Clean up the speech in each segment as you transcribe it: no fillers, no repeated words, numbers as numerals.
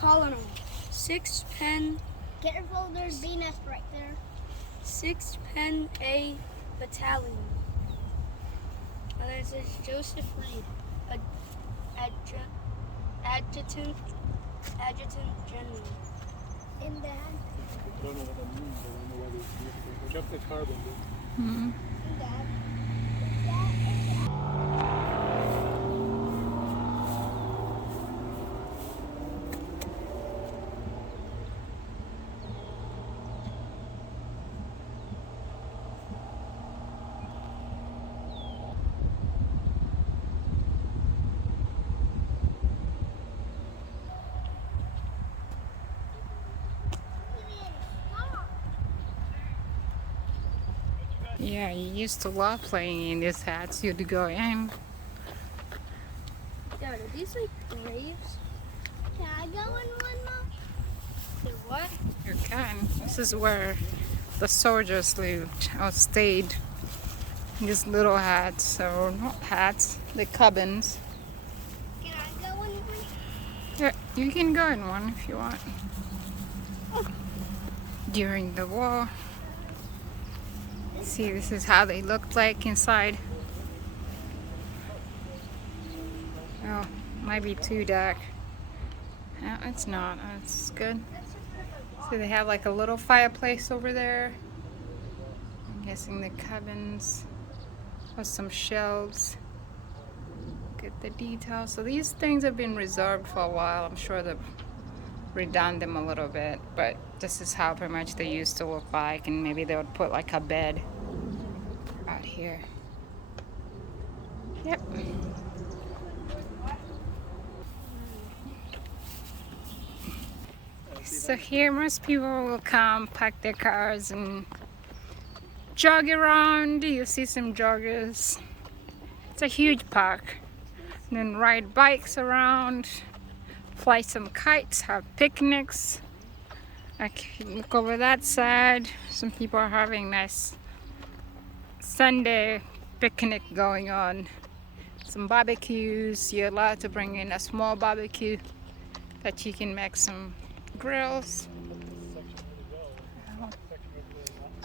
colonel. 6th Penn. Careful, there's bee nest right there. 6th Penn A Battalion. And then it says Joseph Reed, Adjutant General. In that. I don't know what that means, but I know why there's significant. Look up the carbon. Mm-hmm. In that. Yeah, you used to love playing in these hats. You'd go in. Dad, are these like graves? Can I go in one, Mom? They're what? You can. This is where the soldiers lived or stayed. These little hats, or not hats, the cabins. Can I go in one? Yeah, you can go in one if you want. During the war. See, this is how they looked like inside. Oh, might be too dark. No, it's not. It's good. So they have like a little fireplace over there. I'm guessing the cabins with some shelves. Look at the details. So these things have been reserved for a while. I'm sure they've redone them a little bit, but this is how pretty much they used to look like, and maybe they would put like a bed out here. Yep. So here most people will come, park their cars and jog around. You see some joggers. It's a huge park. And then ride bikes around, fly some kites, have picnics. I can look over that side. Some people are having nice Sunday picnic going on. Some barbecues. You're allowed to bring in a small barbecue that you can make some grills.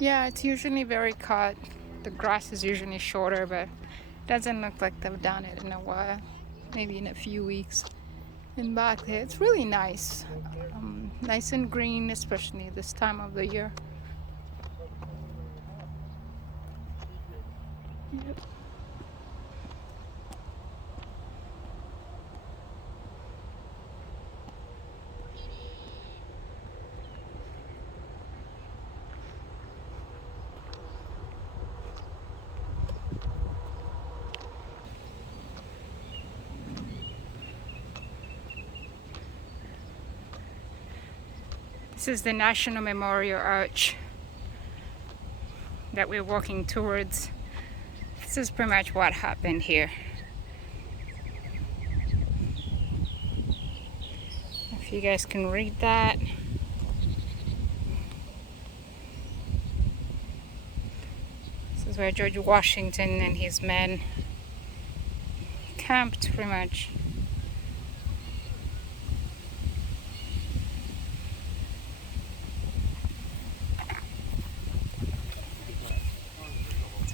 Yeah, it's usually very cut. The grass is usually shorter, but it doesn't look like they've done it in a while. Maybe in a few weeks. And back there, it's really nice. Nice and green, especially this time of the year. Yep. This is the National Memorial Arch that we're walking towards. This is pretty much what happened here. If you guys can read that. This is where George Washington and his men camped pretty much.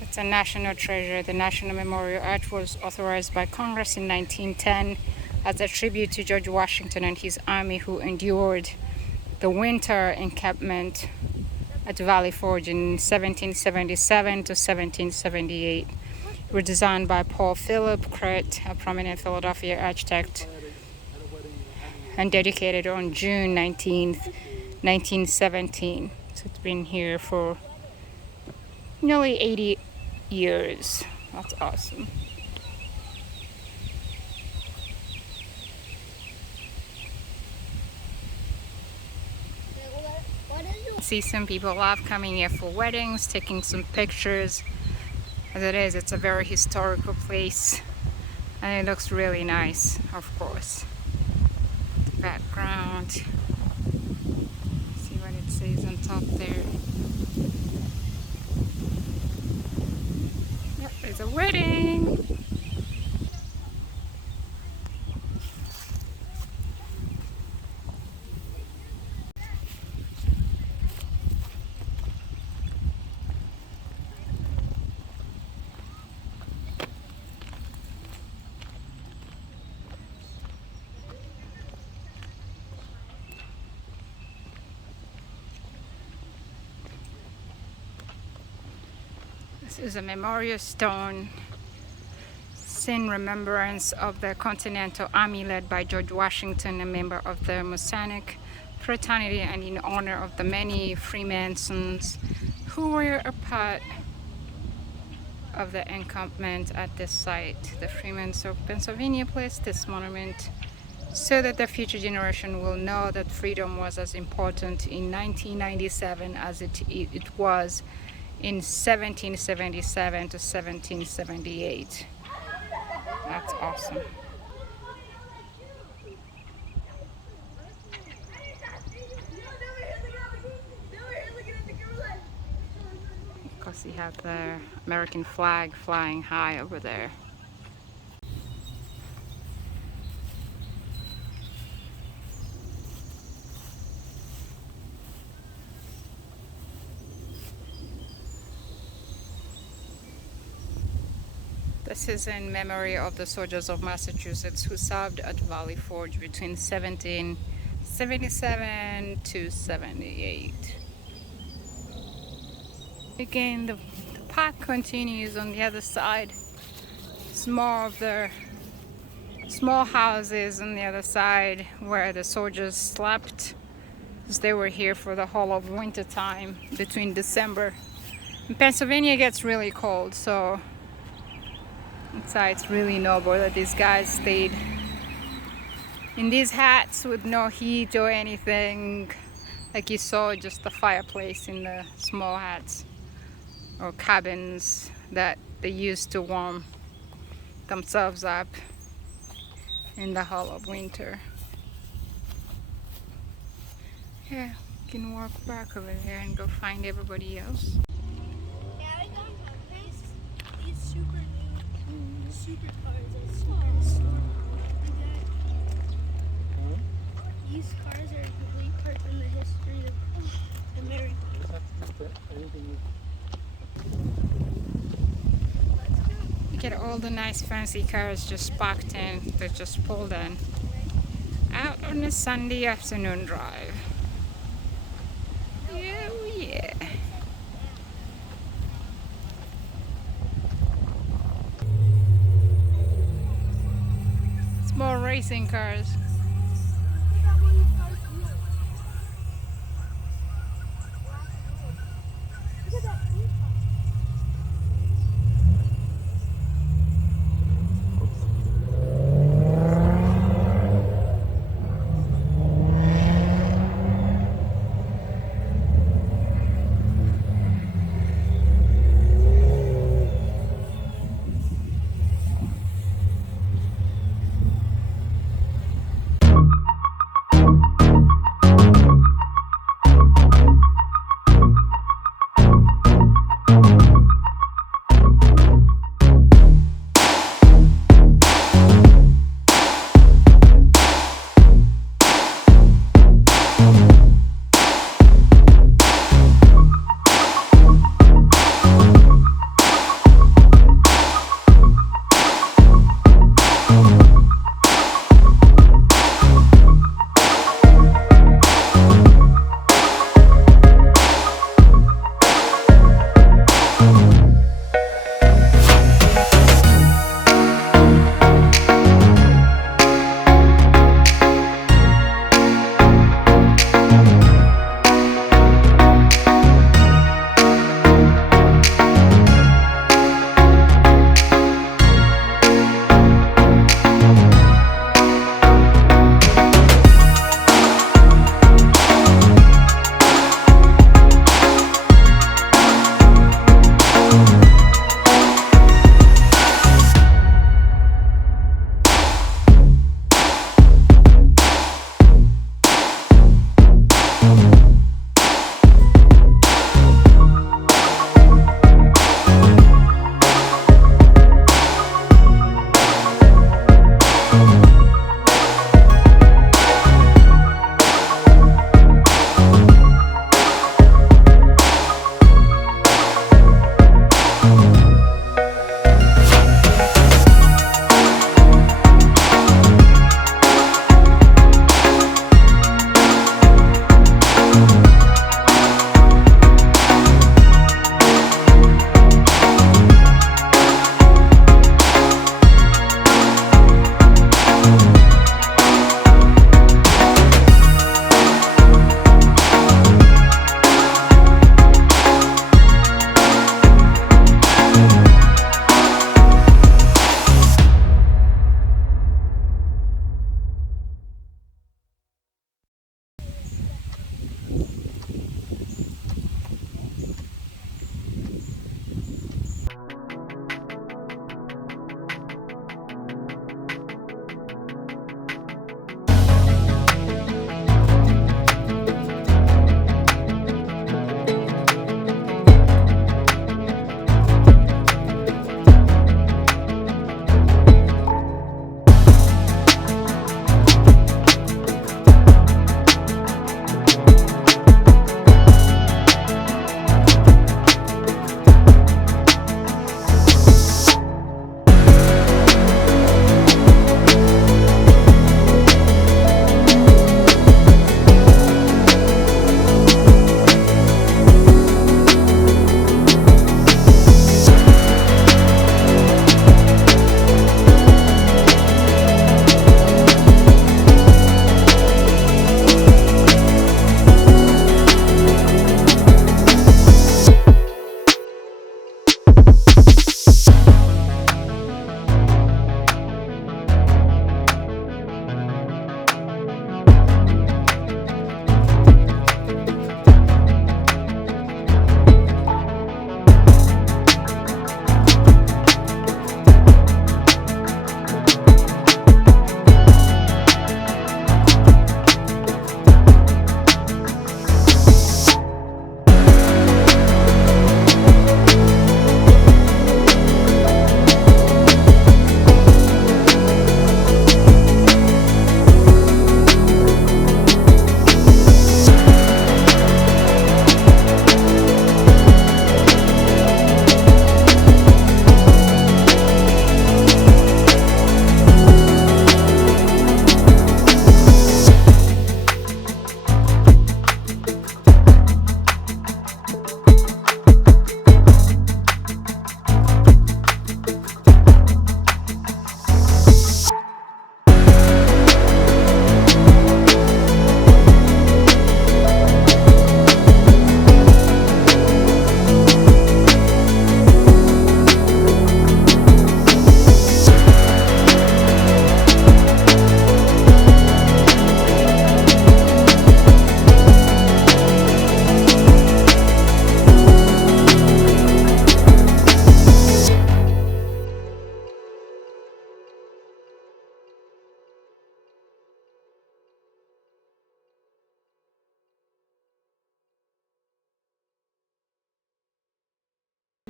It's a national treasure. The National Memorial Arch was authorized by Congress in 1910 as a tribute to George Washington and his army who endured the winter encampment at Valley Forge in 1777 to 1778. It was designed by Paul Philip Crett, a prominent Philadelphia architect, and dedicated on June 19th, 1917. So it's been here for nearly 80 years. That's awesome. See, some people love coming here for weddings, taking some pictures. As it is, it's a very historical place, and it looks really nice, of course. The background. See what it says on top there. Yep, there's a wedding. This is a memorial stone in remembrance of the Continental Army led by George Washington, a member of the Masonic fraternity, and in honor of the many Freemasons who were a part of the encampment at this site. The Freemasons of Pennsylvania placed this monument so that the future generation will know that freedom was as important in 1997 as it was in 1777 to 1778. That's awesome. Because you have the American flag flying high over there. This is in memory of the soldiers of Massachusetts who served at Valley Forge between 1777 to 78. Again, the park continues on the other side. It's more of the small houses on the other side where the soldiers slept, because they were here for the whole of winter time between December. In Pennsylvania it gets really cold, so it's really noble that these guys stayed in these hats with no heat or anything. Like you saw, just the fireplace in the small hats or cabins that they used to warm themselves up in the whole of winter. Yeah, we can walk back over there and go find everybody else. These super new supercars are super historic. These cars are a complete part in the history of America. Look at all the nice fancy cars just parked in. They just pulled in. Out on a Sunday afternoon drive. Yeah, oh yeah. It's more racing cars.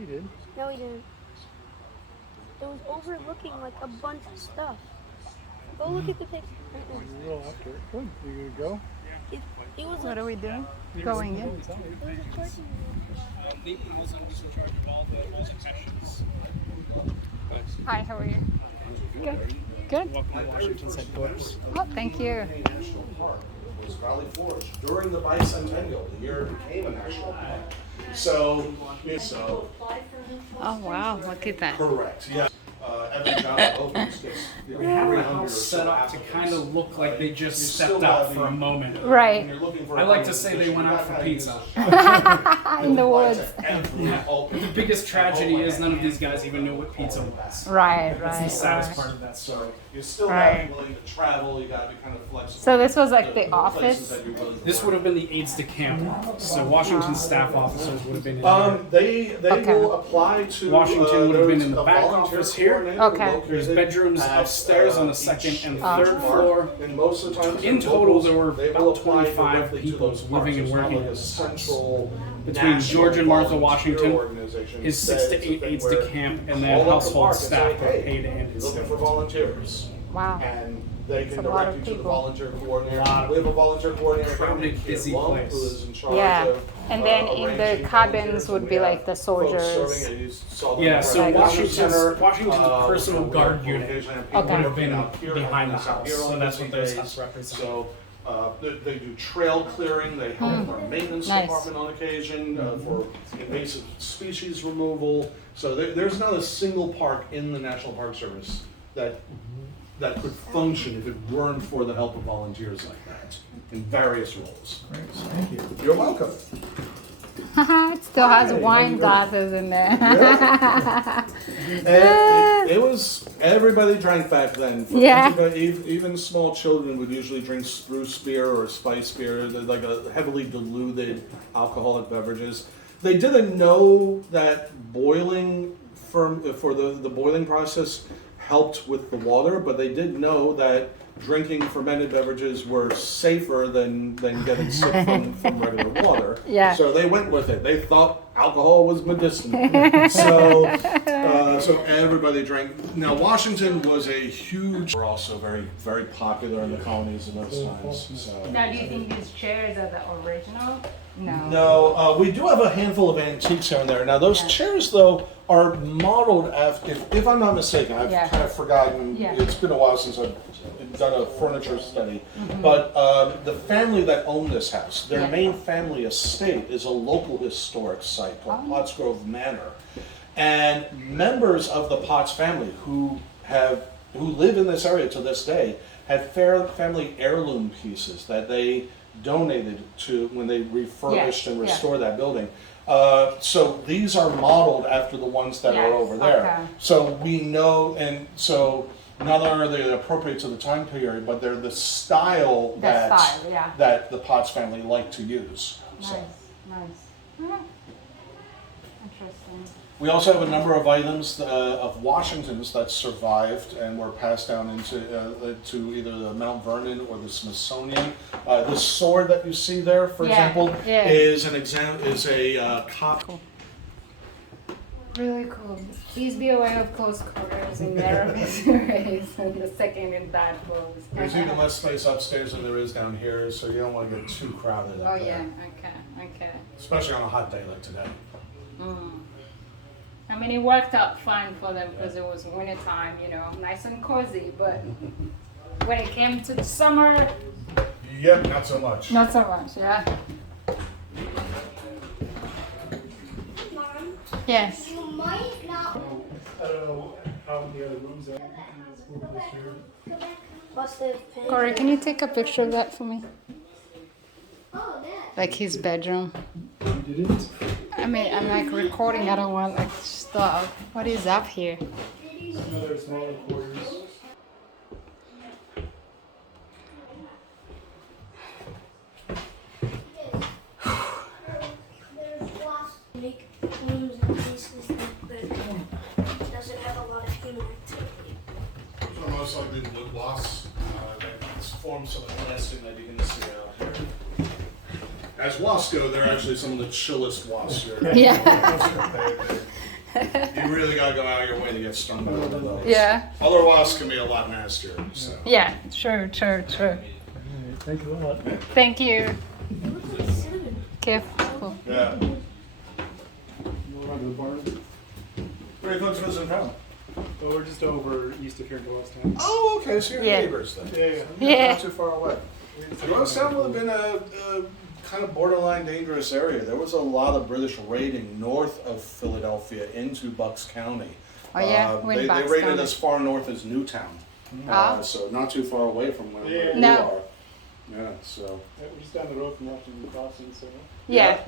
He did. No, he didn't. It was overlooking like a bunch of stuff. Go look at the picture. You will after. Good. You gonna go? It was What a, are we doing? You're Going gonna go in. inside. it was a parking lot. Nathan was in charge of all the rules and questions. Hi, how are you? Good. Good. Welcome to Washington's headquarters. Oh, thank you. National Park was Valley Forge during the bicentennial, the year it became a national park. So Oh, wow. Look at that. correct, yes. Every job that opens gets, We have the 300 or house so set up to applicants. kind of look like they just You stepped still out have for a the- moment. When Right. you're looking for I a like to say they went out for position, pizza. In the woods. The biggest tragedy is none of these guys even knew what pizza was. Right, That's the right, saddest right. part of that story. You still Right. have to be willing to travel, you gotta be kind of flexible. So this was like the places office? that you're willing to This work. would have been the aides de camp. So Washington's staff officers would have been in They Okay. will apply to. Washington would have been in the there's back a volunteer office here. coordinator Okay. located There's bedrooms at, upstairs on the each second and park. third floor. And most of the time, In total, there were they will about apply 25 directly to people those living parks. and It's not working like in a this house. central Between national George and Martha volunteer Washington, organization. his 6 Instead, to it's a 8 thing aides de where camp, and call then up the household park and say, staff are "Hey, paid and you're looking for volunteers. Wow. And they It's can a lot direct of you to the people. volunteer coordinator. Lot of We have a volunteer coordinator. crowded, named Kid busy Lump, place. Who is in charge Yeah. of, And then in the arranging cabins volunteers. would We be have like the folks soldiers. serving, and you saw them Yeah, around so the Washington's center. personal we guard have unit occasionally have Okay. people would have been out here, behind the out house. here So on that's busy what those days. houses represent. So they do trail clearing. They help our maintenance Nice. department on occasion for invasive species removal. So there's not a single park in the National Park Service that could function if it weren't for the help of volunteers like that in various roles. Great. Thank you. You're welcome. It still has Hi, wine how you glasses in there. And it was, everybody drank back then. Yeah. Everybody, even small children would usually drink spruce beer or spice beer, they're like a heavily diluted alcoholic beverages. They didn't know that boiling for the boiling process helped with the water, but they did know that drinking fermented beverages were safer than getting sick from regular water. Yeah. So they went with it. They thought alcohol was medicinal. So everybody drank. Now Washington was a huge. Were also very very popular in the colonies in those times. So. Now, do you think these chairs are the original? No. No, we do have a handful of antiques here and there. Now those Yeah. chairs though are modeled after, if I'm not mistaken, I've Yeah. kind of forgotten. Yeah. It's been a while since I've done a furniture study. But the family that owned this house, their Yeah. main family estate is a local historic site called Oh. Pottsgrove Manor. And members of the Potts family who live in this area to this day had family heirloom pieces that they donated to when they refurbished Yeah, and yeah. restored that building. So these are modeled after the ones that are Yes, over there. okay. So we know, and so not only are they appropriate to the time period, but they're the style The that style, yeah. that the Potts family liked to use. Nice, So. nice. Hmm. Interesting. We also have a number of items of Washington's that survived and were passed down into to either the Mount Vernon or the Smithsonian. The sword that you see there, for Yeah, example, yeah. is a copy. Really cool. Please be aware of close quarters in narrow race, and the second in bad clothes. There's even less space upstairs than there is down here, so you don't want to get too crowded up Oh there. yeah, okay. Especially on a hot day like today. I mean, it worked out fine for them because it was winter time, you know, nice and cozy. But when it came to the summer, Yep, not so much. not so much. Yeah. Mom, Yes. you might not. I don't know how the other rooms are. Plus the Corey, can you take a picture of that for me? Oh, that. Like his bedroom. You didn't? I mean, I'm like recording. I don't want like stuff. What is up here? Another smaller quarters. There's lots to make rooms and places that doesn't have a lot of human activity. So most likely wood wasps that form some of the nesting that you can see out here. As wasps go, they're actually some of the chillest wasps here. Yeah. You really gotta go out of your way to get stung by one of those. Yeah. Other wasps can be a lot nastier. So. Yeah, true. Thank you a lot. Thank you. It looks like cinnamon. Careful. Yeah. You want to the barn? Where are you folks visiting from? Well, we're just over east of here in Doylestown. Oh, okay. So you're Yeah. neighbors then. Yeah. Yeah. Not too far away. Doylestown would have been a kind of borderline dangerous area. There was a lot of British raiding north of Philadelphia into Bucks County. Oh yeah, we're in They Bucks raided County. as far north as Newtown. Ah. So not too far away from where Yeah. you No. are. Yeah, so. We're just down the road from Washington Crossing, so. Yeah.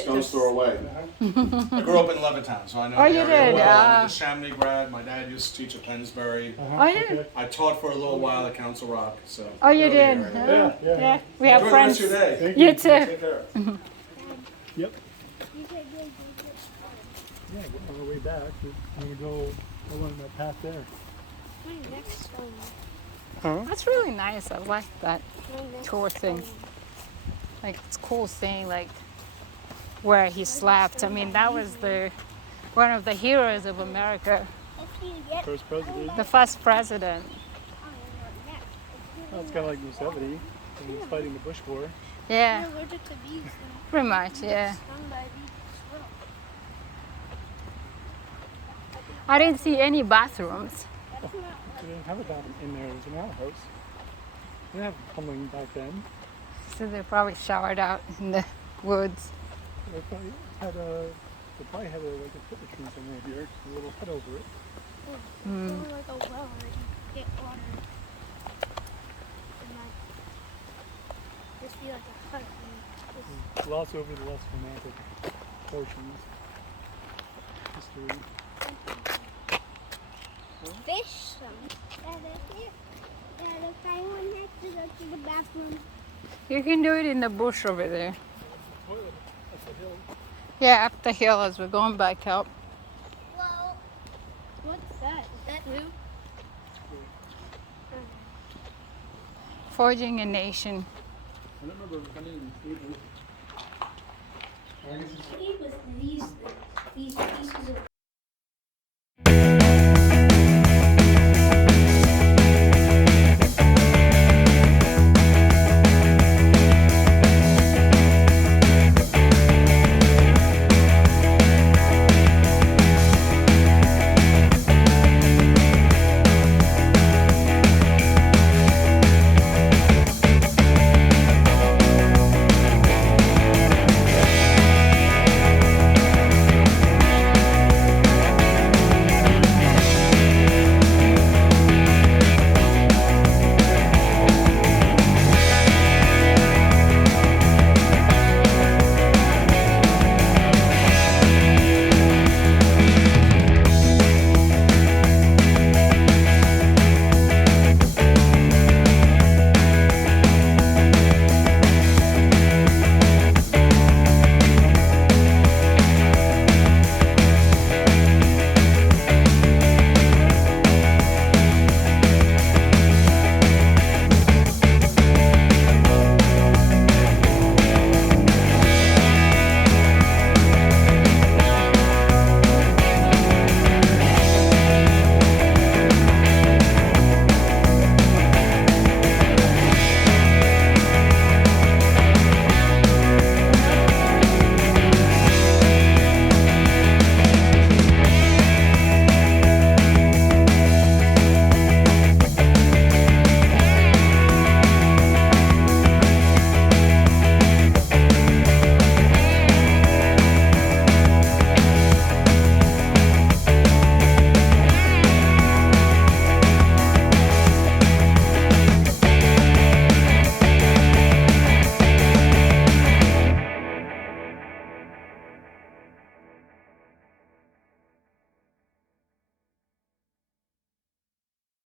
Stone's just- throw away. Uh-huh. I grew up in Levittown, so I know Oh, the you area did? well. Ah. I'm a Chamonix grad. My dad used to teach at Pennsbury. Oh, yeah. I taught for a little while at Council Rock. So. Oh, you know the did? area. Yeah. We have Enjoy the rest friends. of your day. Thank You too. Take care. Yep. Yeah, on the way back, we're going to go along that path there. My next stone. That's really nice. I like that My next tour thing. stone. Like it's cool seeing like where he slept. I mean, that was the one of the heroes of America, If you get First president. the first president. Well, it's kind of like Yosemite when he's fighting the Bush War. Yeah, You're allergic to bees, then pretty much. Yeah. stung by a bee, squirrel. I didn't see any bathrooms. That's not They didn't have a bathroom in there. It was an outhouse. They didn't have plumbing back then. So they probably showered out in the woods. They probably had like a foot tree somewhere here, a little hut over it. It's like a well where you get water. And like, just be like a hut. And just Gloss over the less romantic portions. History. fish some. If I want to go to the bathroom. You can do it in the bush over there. Toilet up the hill. Yeah, up the hill as we're going back up. Well, what's that? Is that new? Forging a nation. I don't remember coming in April. I guess it's What do you do with these pieces of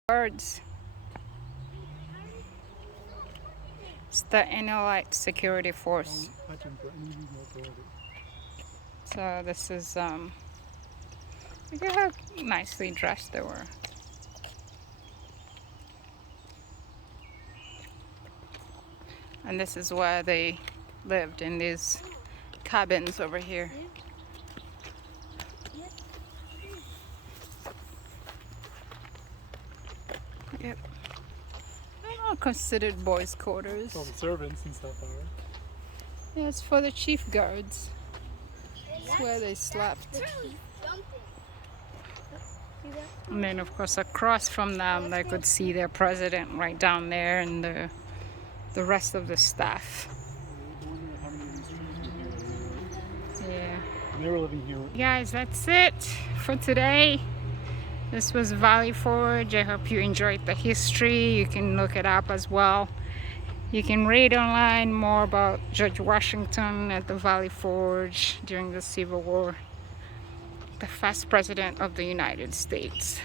Birds. It's the Inuit Security Force. touching for any reason whatsoever. So this is look at how nicely dressed they were. And this is where they lived, in these cabins over here. Yep. They're not considered boys' quarters. All the servants and stuff are. Yeah, it's for the chief guards. That's where they slept. See that? And then, of course, across from them, they could see their president right down there and the rest of the staff. How many of these troops were here? Yeah. And they were living here. Guys, that's it for today. This was Valley Forge. I hope you enjoyed the history. You can look it up as well. You can read online more about George Washington at the Valley Forge during the Civil War, the first president of the United States.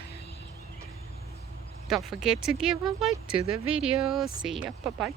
Don't forget to give a like to the video. See ya. Bye-bye.